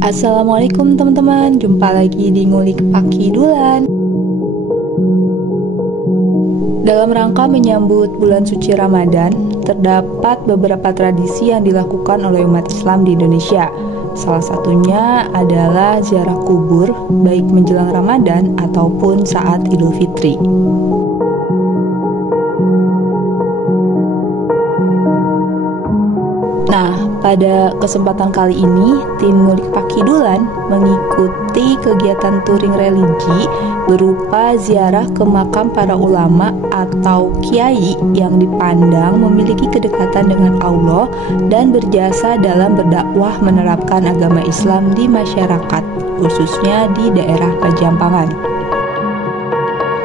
Assalamualaikum teman-teman, jumpa lagi di Ngulik Pakidulan. Dalam rangka menyambut bulan suci Ramadan, terdapat beberapa tradisi yang dilakukan oleh umat Islam di Indonesia. Salah satunya adalah ziarah kubur, baik menjelang Ramadan ataupun saat Idul Fitri. Nah, pada kesempatan kali ini, tim Ngulik Pakidulan mengikuti kegiatan touring religi berupa ziarah ke makam para ulama atau kiai yang dipandang memiliki kedekatan dengan Allah dan berjasa dalam berdakwah menerapkan agama Islam di masyarakat, khususnya di daerah Pajampangan.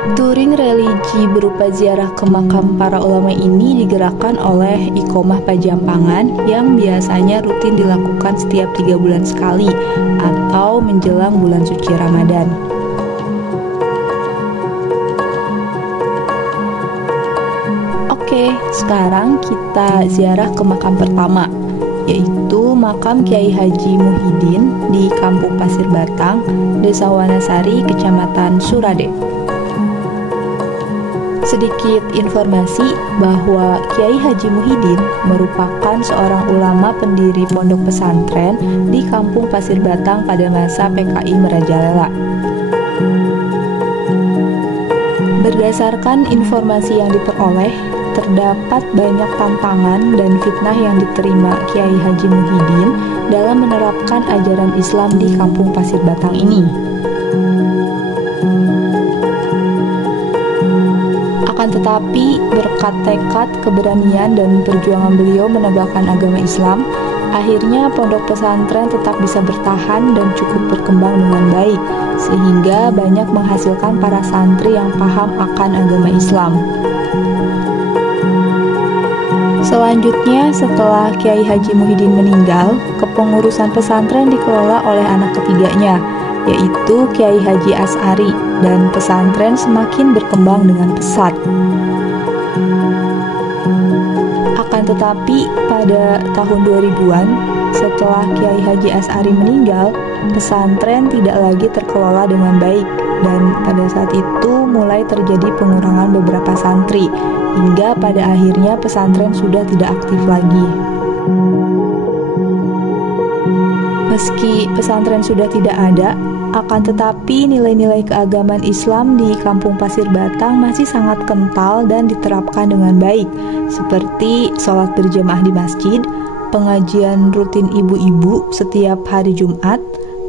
Touring religi berupa ziarah ke makam para ulama ini digerakkan oleh Iqomah Pajampangan yang biasanya rutin dilakukan setiap 3 bulan sekali atau menjelang bulan suci Ramadan. Oke, sekarang kita ziarah ke makam pertama, yaitu makam Kiai Haji Muhyiddin di Kampung Pasir Batang, Desa Wanasari, Kecamatan Surade. Sedikit informasi bahwa Kiai Haji Muhyiddin merupakan seorang ulama pendiri pondok pesantren di Kampung Pasir Batang pada masa PKI merajalela. Berdasarkan informasi yang diperoleh, terdapat banyak tantangan dan fitnah yang diterima Kiai Haji Muhyiddin dalam menerapkan ajaran Islam di Kampung Pasir Batang ini. Akan tetapi, berkat tekad, keberanian, dan perjuangan beliau menegakkan agama Islam, akhirnya pondok pesantren tetap bisa bertahan dan cukup berkembang dengan baik, sehingga banyak menghasilkan para santri yang paham akan agama Islam. Selanjutnya, setelah Kiai Haji Muhyiddin meninggal, kepengurusan pesantren dikelola oleh anak ketiganya, yaitu Kiai Haji As'ari, dan pesantren semakin berkembang dengan pesat. Akan tetapi, pada tahun 2000-an, setelah Kiai Haji As'ari meninggal, pesantren tidak lagi terkelola dengan baik, dan pada saat itu mulai terjadi pengurangan beberapa santri, hingga pada akhirnya pesantren sudah tidak aktif lagi. Meski pesantren sudah tidak ada, akan tetapi nilai-nilai keagamaan Islam di Kampung Pasir Batang masih sangat kental dan diterapkan dengan baik, seperti sholat berjamaah di masjid, pengajian rutin ibu-ibu setiap hari Jumat,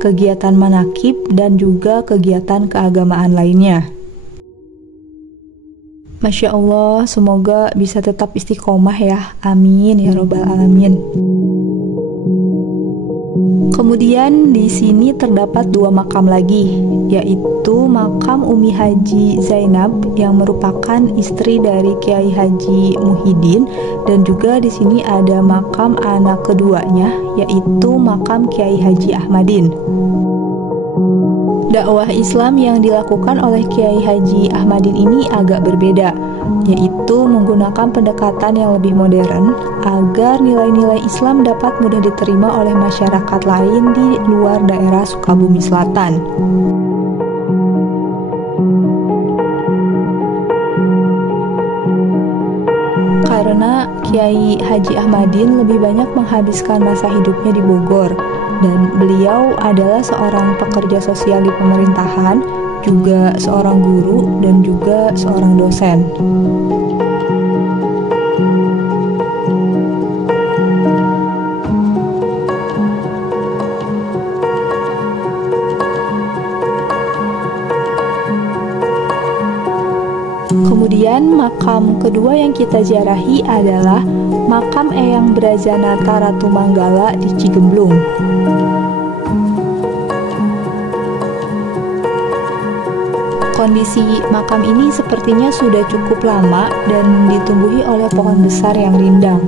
kegiatan manakib, dan juga kegiatan keagamaan lainnya. Masya Allah, semoga bisa tetap istiqomah ya. Amin ya robbal alamin. Kemudian di sini terdapat 2 makam lagi, yaitu makam Umi Haji Zainab yang merupakan istri dari Kiai Haji Muhyiddin, dan juga di sini ada makam anak keduanya, yaitu makam Kiai Haji Ahmadin. Dakwah Islam yang dilakukan oleh Kiai Haji Ahmadin ini agak berbeda, yaitu menggunakan pendekatan yang lebih modern agar nilai-nilai Islam dapat mudah diterima oleh masyarakat lain di luar daerah Sukabumi Selatan. Karena Kiai Haji Ahmadin lebih banyak menghabiskan masa hidupnya di Bogor, dan beliau adalah seorang pekerja sosial di pemerintahan, juga seorang guru, dan juga seorang dosen. Kemudian makam kedua yang kita ziarahi adalah makam Eyang Brazanata Ratu Manggala di Cigemblung. Kondisi makam ini sepertinya sudah cukup lama dan ditumbuhi oleh pohon besar yang rindang.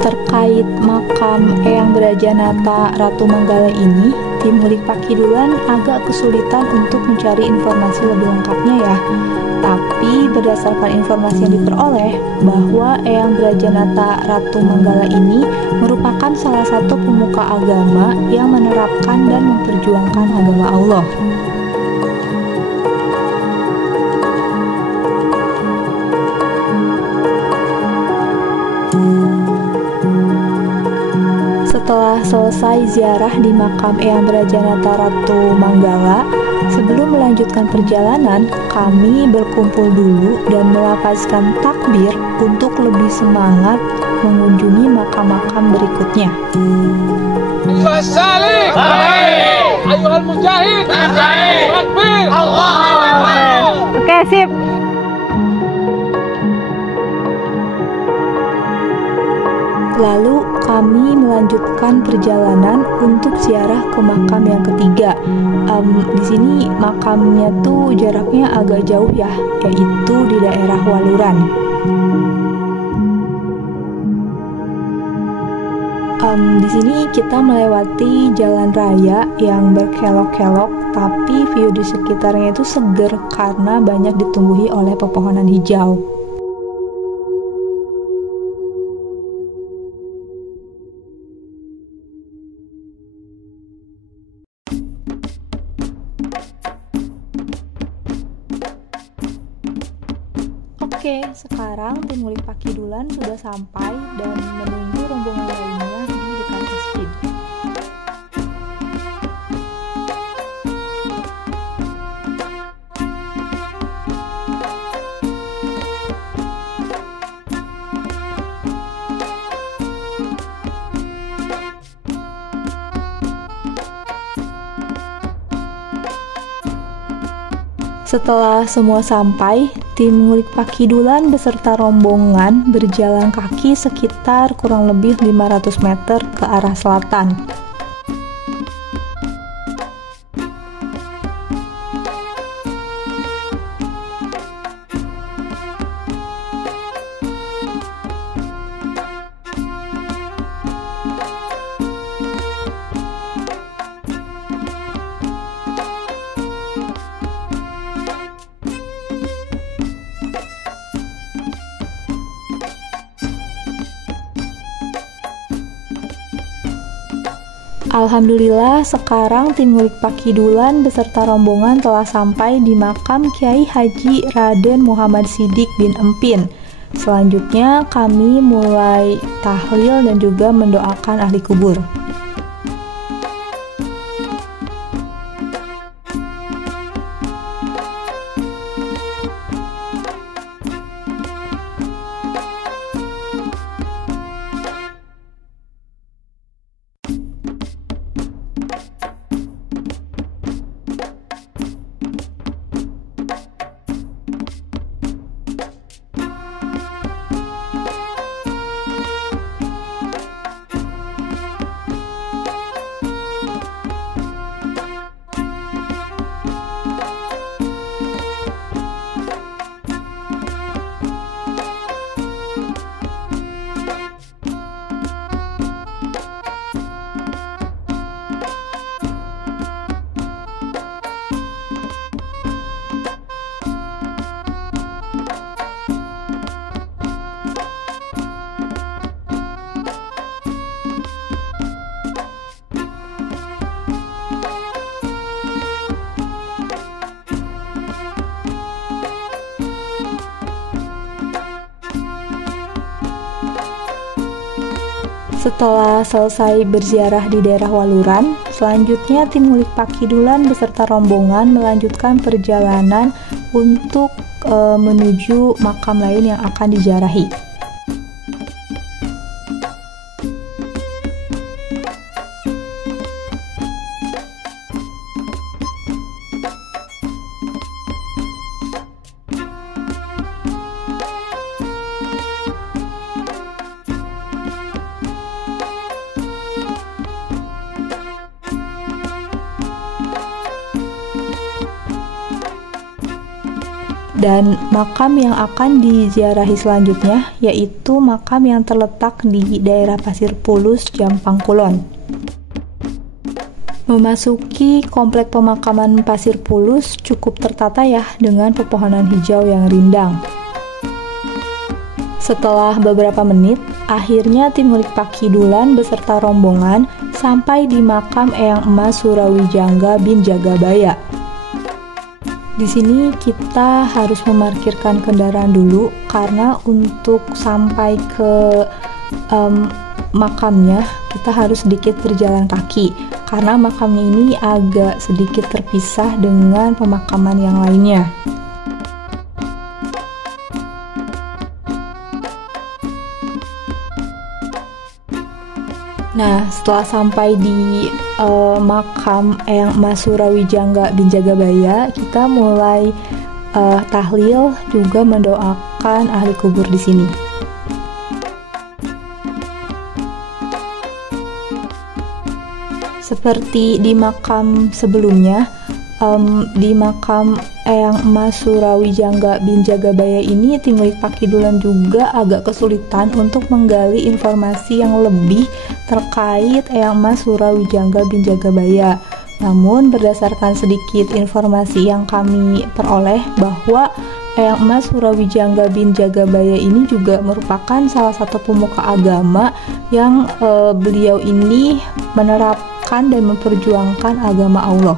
Terkait makam Eyang Brazanata Ratu Manggala ini, tim Ngulik Pakidulan agak kesulitan untuk mencari informasi lebih lengkapnya ya. Tapi berdasarkan informasi yang diperoleh bahwa Eyang Brajanata Ratu Manggala ini merupakan salah satu pemuka agama yang menerapkan dan memperjuangkan agama Allah. Setelah selesai ziarah di makam Eyang Brajanata Ratu Manggala, sebelum melanjutkan perjalanan, kami berkumpul dulu dan melafazkan takbir untuk lebih semangat mengunjungi makam-makam berikutnya. Ayuhal salih, ayuhal mujahid, takbir, Allahu Akbar. Oke, sip. Lalu kami melanjutkan perjalanan untuk ziarah ke makam yang ketiga. Di sini makamnya tuh jaraknya agak jauh ya, yaitu di daerah Waluran. Di sini kita melewati jalan raya yang berkelok-kelok, tapi view di sekitarnya itu seger karena banyak ditumbuhi oleh pepohonan hijau. Oke, sekarang tim Ngulik Pakidulan sudah sampai dan menunggu rombongan lainnya di dekat masjid. Setelah semua sampai, tim Ngulik Pakidulan beserta rombongan berjalan kaki sekitar kurang lebih 500 meter ke arah selatan. Alhamdulillah, sekarang tim Ngulik Pakidulan beserta rombongan telah sampai di makam Kiai Haji Raden Muhammad Siddiq bin Empin. Selanjutnya kami mulai tahlil dan juga mendoakan ahli kubur. Setelah selesai berziarah di daerah Waluran, selanjutnya tim Ngulik Pakidulan beserta rombongan melanjutkan perjalanan untuk menuju makam lain yang akan diziarahi. Dan makam yang akan diziarahi selanjutnya yaitu makam yang terletak di daerah Pasir Pulus, Jampang Kulon. Memasuki komplek pemakaman Pasir Pulus cukup tertata ya dengan pepohonan hijau yang rindang. Setelah beberapa menit, akhirnya tim ngulik Pakidulan beserta rombongan sampai di makam Eyang Emas Surawijangga bin Jagabaya. Di sini kita harus memarkirkan kendaraan dulu karena untuk sampai ke makamnya kita harus sedikit berjalan kaki karena makamnya ini agak sedikit terpisah dengan pemakaman yang lainnya. Nah, setelah sampai di makam Eyang Emas Surawijangga bin Jagabaya, kita mulai tahlil juga mendoakan ahli kubur di sini. Seperti di makam sebelumnya, di makam Eyang Emas Surawijangga bin Jagabaya ini tim ngulik Pakidulan juga agak kesulitan untuk menggali informasi yang lebih terkait Eyang Emas Surawijangga bin Jagabaya. Namun berdasarkan sedikit informasi yang kami peroleh bahwa Eyang Emas Surawijangga bin Jagabaya ini juga merupakan salah satu pemuka agama yang beliau ini menerapkan dan memperjuangkan agama Allah.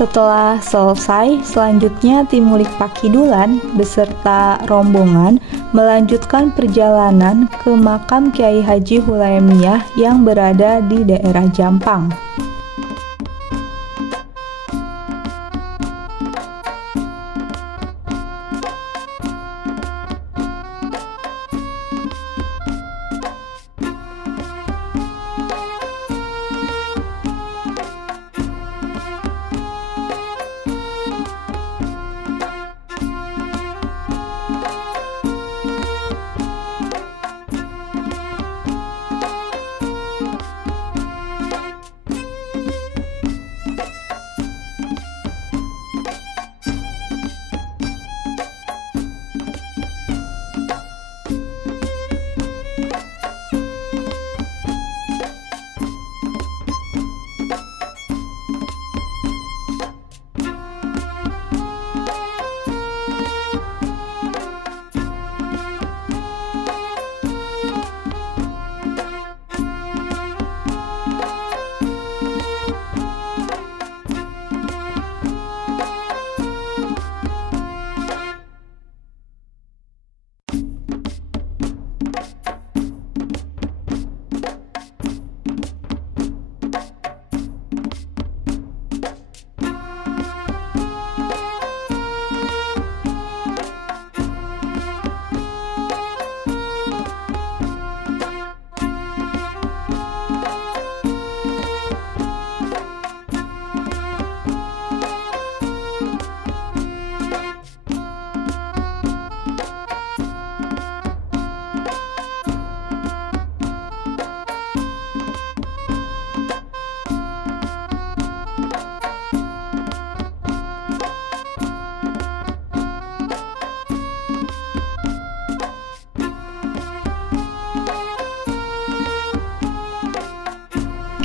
Setelah selesai, selanjutnya tim ngulik Pakidulan beserta rombongan melanjutkan perjalanan ke makam Kiai Haji Hulaimiyah yang berada di daerah Jampang.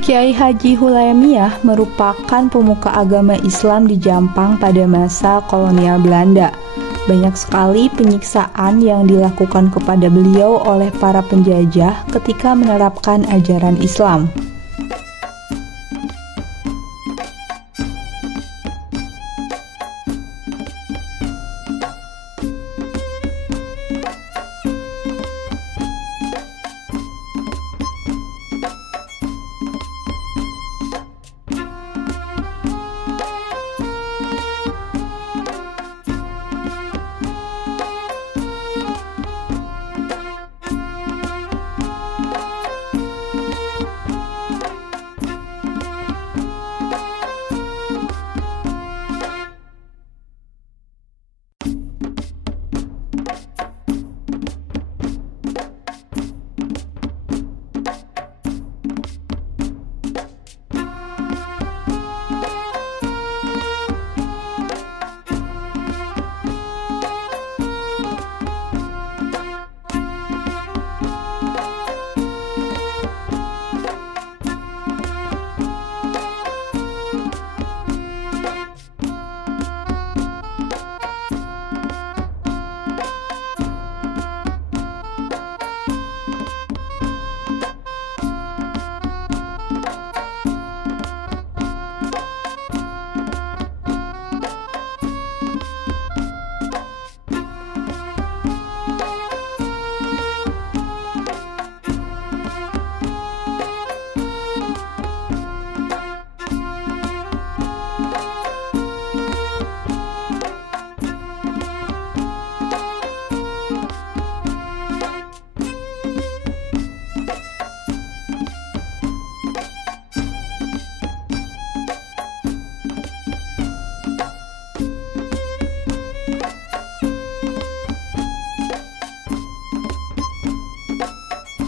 Kiai Haji Hulaimiyah merupakan pemuka agama Islam di Jampang pada masa kolonial Belanda. Banyak sekali penyiksaan yang dilakukan kepada beliau oleh para penjajah ketika menerapkan ajaran Islam.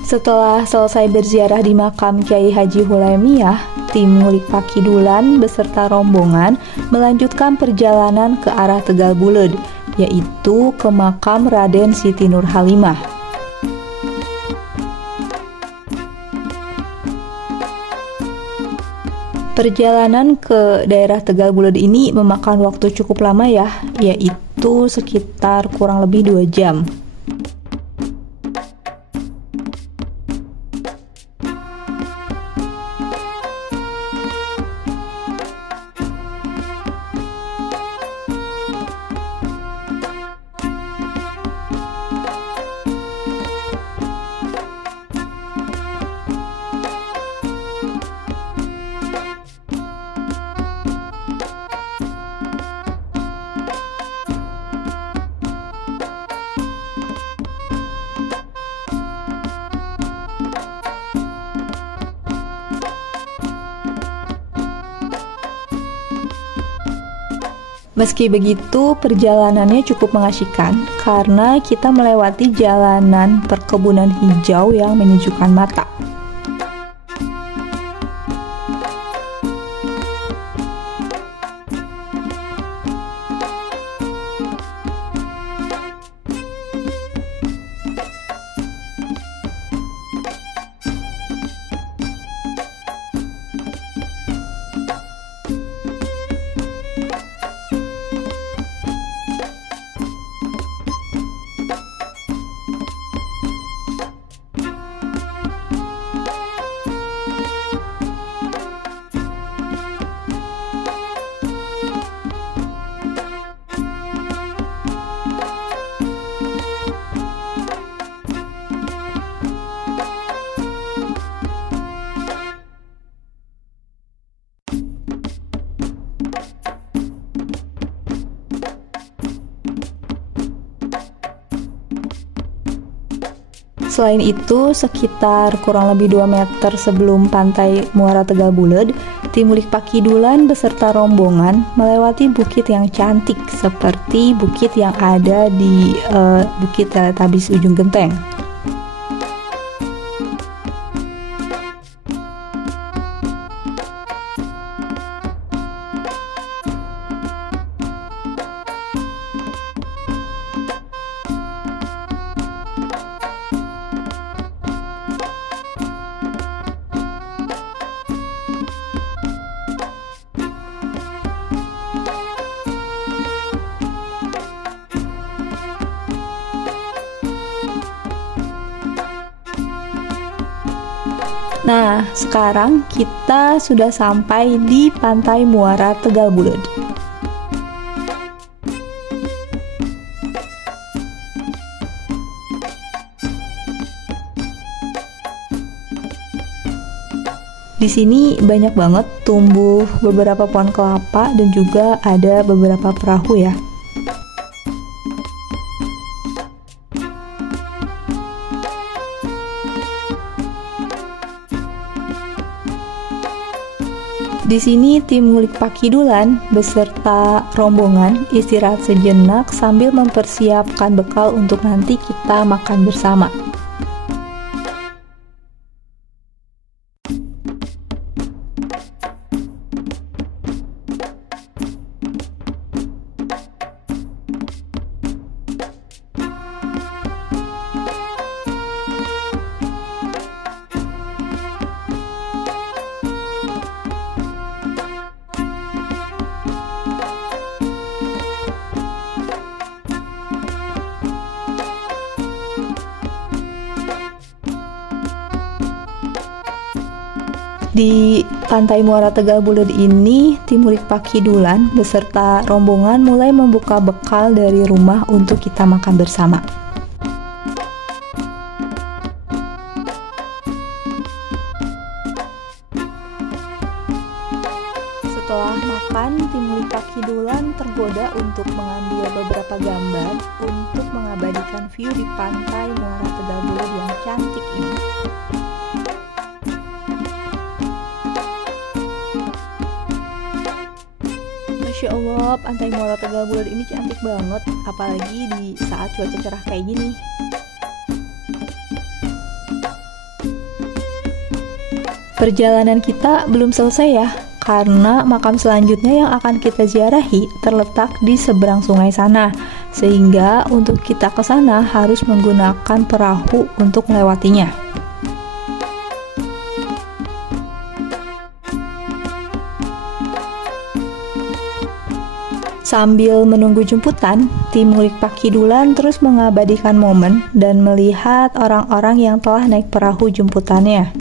Setelah selesai berziarah di makam Kiai Haji Hulaimiyah, tim Ngulik Pakidulan beserta rombongan melanjutkan perjalanan ke arah Tegal Buleud, yaitu ke makam Raden Siti Nurhalimah. Perjalanan ke daerah Tegal Buleud ini memakan waktu cukup lama ya, yaitu sekitar kurang lebih 2 jam. Meski begitu, perjalanannya cukup mengasyikkan karena kita melewati jalanan perkebunan hijau yang menyejukkan mata. Selain itu, sekitar kurang lebih 2 meter sebelum pantai Muara Tegal Buleud, tim Ngulik Pakidulan beserta rombongan melewati bukit yang cantik seperti bukit yang ada di Bukit Teletabis Ujung Genteng. Nah, sekarang kita sudah sampai di pantai Muara Tegal Buleud. Di sini banyak banget tumbuh beberapa pohon kelapa dan juga ada beberapa perahu ya. Di sini tim Ngulik Pakidulan beserta rombongan istirahat sejenak sambil mempersiapkan bekal untuk nanti kita makan bersama. Di pantai Muara Tegal Buleud ini, tim Ngulik Pakidulan beserta rombongan mulai membuka bekal dari rumah untuk kita makan bersama. Setelah makan, tim Ngulik Pakidulan tergoda untuk mengambil beberapa gambar untuk mengabadikan view di pantai Muara Tegal Buleud yang cantik ini. Masya Allah, pantai Muara Tegal Buleud ini cantik banget, apalagi di saat cuaca cerah kayak gini. Perjalanan kita belum selesai ya, karena makam selanjutnya yang akan kita ziarahi terletak di seberang sungai sana, sehingga untuk kita ke sana harus menggunakan perahu untuk melewatinya. Sambil menunggu jemputan, tim Ngulik Pak Kidulan terus mengabadikan momen dan melihat orang-orang yang telah naik perahu jemputannya.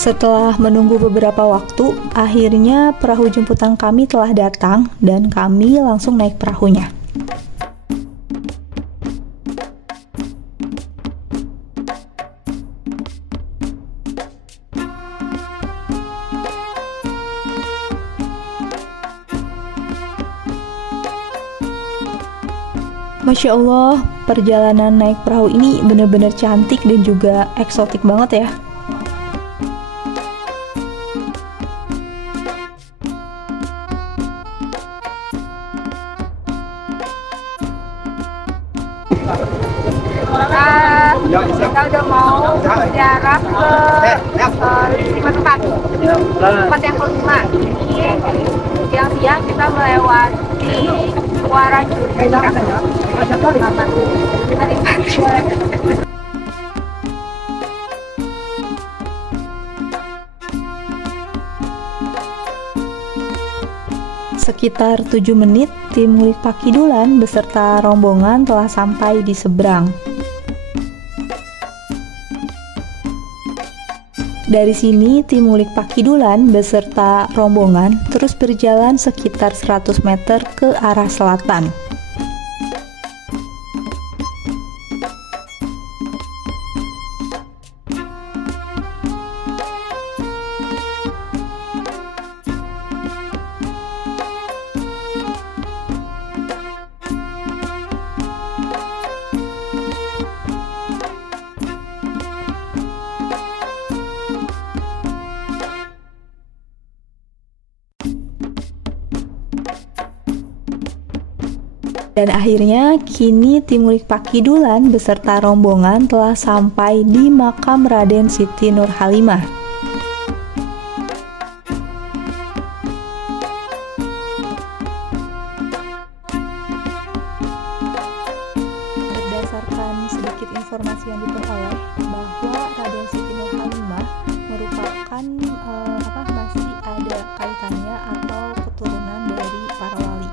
Setelah menunggu beberapa waktu, akhirnya perahu jemputan kami telah datang dan kami langsung naik perahunya. Masya Allah, perjalanan naik perahu ini benar-benar cantik dan juga eksotik banget ya. Kita udah mau ziarah ke 5 tempat yang kelima. Siang-siang kita melewati Muara Jurang. Sekitar 7 menit, tim Ngulik Pak Kidulan beserta rombongan telah sampai di seberang. Dari sini, tim Ngulik Pak Kidulan beserta rombongan terus berjalan sekitar 100 meter ke arah selatan. Dan akhirnya kini tim Ngulik Pak Kidulan beserta rombongan telah sampai di makam Raden Siti Nurhalimah. Berdasarkan sedikit informasi yang diperoleh bahwa Raden Siti Nurhalimah merupakan masih ada kaitannya atau keturunan dari para wali.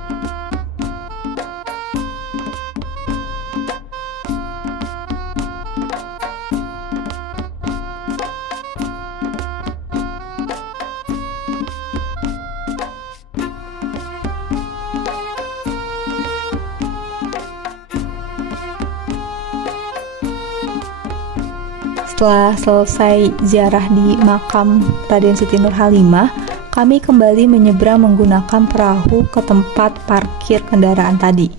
Setelah selesai ziarah di makam Raden Siti Nurhalimah, kami kembali menyeberang menggunakan perahu ke tempat parkir kendaraan tadi.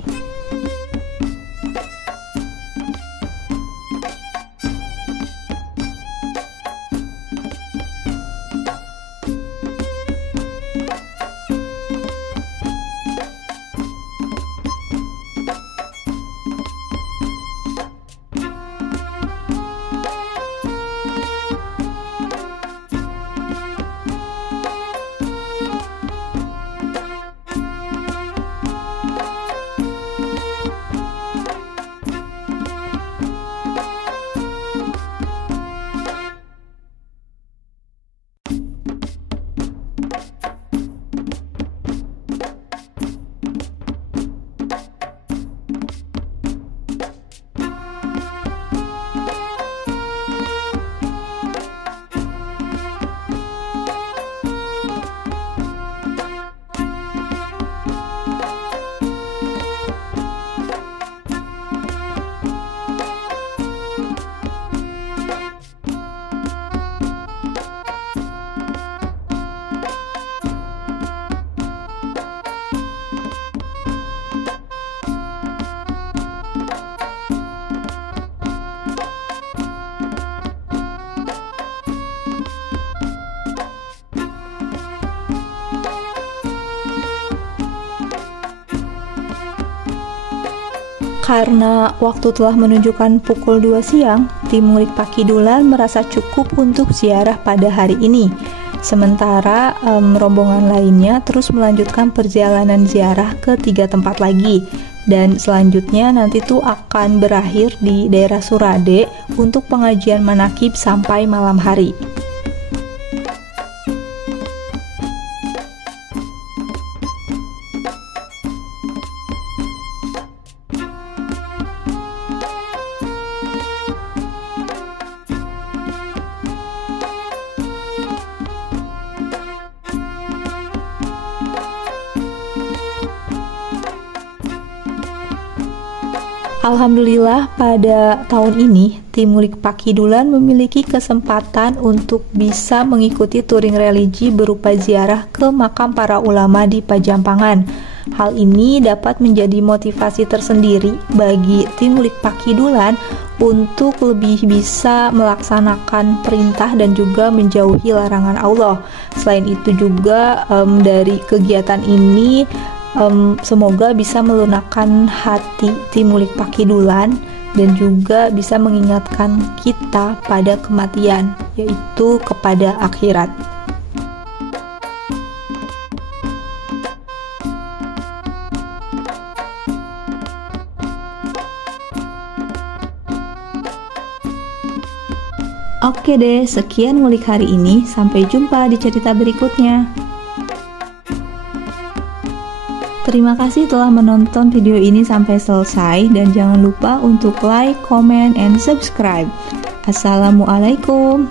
Karena waktu telah menunjukkan pukul 2 siang, tim Ngulik Pakidulan merasa cukup untuk ziarah pada hari ini. Sementara rombongan lainnya terus melanjutkan perjalanan ziarah ke 3 tempat lagi. Dan selanjutnya nanti tuh akan berakhir di daerah Surade untuk pengajian manakib sampai malam hari. Alhamdulillah pada tahun ini tim Ngulik Pakidulan memiliki kesempatan untuk bisa mengikuti touring religi berupa ziarah ke makam para ulama di Pajampangan. Hal ini dapat menjadi motivasi tersendiri bagi tim Ngulik Pakidulan untuk lebih bisa melaksanakan perintah dan juga menjauhi larangan Allah. Selain itu juga dari kegiatan ini semoga bisa melunakkan hati tim Ngulik Pakidulan dan juga bisa mengingatkan kita pada kematian, yaitu kepada akhirat. Oke deh, sekian ngulik hari ini. Sampai jumpa di cerita berikutnya. Terima kasih telah menonton video ini sampai selesai dan jangan lupa untuk like, comment, and subscribe. Assalamualaikum.